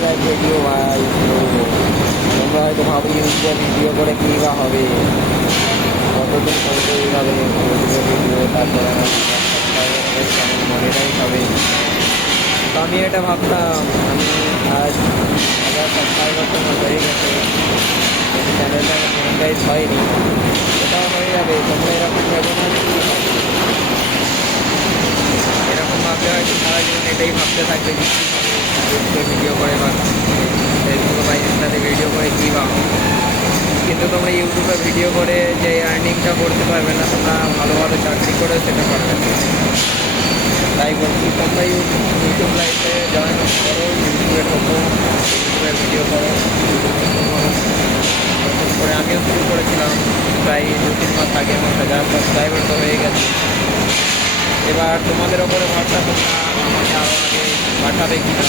জায়গায় ভিডিও ভাই। তো তোমরা হয়তো ভাবো ইউটিউবে ভিডিও করে কী বা হবে, কতদিন করবে এইভাবে ইউটিউবে ভিডিও, তারপরে আমার চ্যানেল মনিটাইজ হবে। তো আমি এটা ভাবতাম, আমি আজ 1000 সাবস্ক্রাইবার তোমার হয়ে গেছে, কিন্তু চ্যানেলটা মনিটাইজ হয়নি। এটাও হয়ে যাবে, তোমরা এরকম ভেবো না যে এরকম ভাবলে হয়তো সারা জীবন এটাই ভাবতে থাকবে যে কী হবে, ইউটিউবে ভিডিও করে বা ফেসবুকে বা ইনস্টাতে ভিডিও করে কী বা হবে। কিন্তু তোমরা ইউটিউবে ভিডিও করে যে আর্নিংটা করতে পারবে না, তোমরা ভালো ভালো চাকরি করেও সেটা পারবে না। তাই বলছি তোমরা ইউটিউব লাইফে জয়েন করো, ইউটিউবে ঢোকো, ইউটিউবে ভিডিও করো, নতুন করে আমিও শুরু করেছিলাম প্রায় 2-3 মাস আগে। আমার 1000 সাবস্ক্রাইবার তো হয়ে গেছে। এবার তোমাদের ওপরে ভরসা, তোমরা আমাকে আরও আগে পাঠাবে কিনা।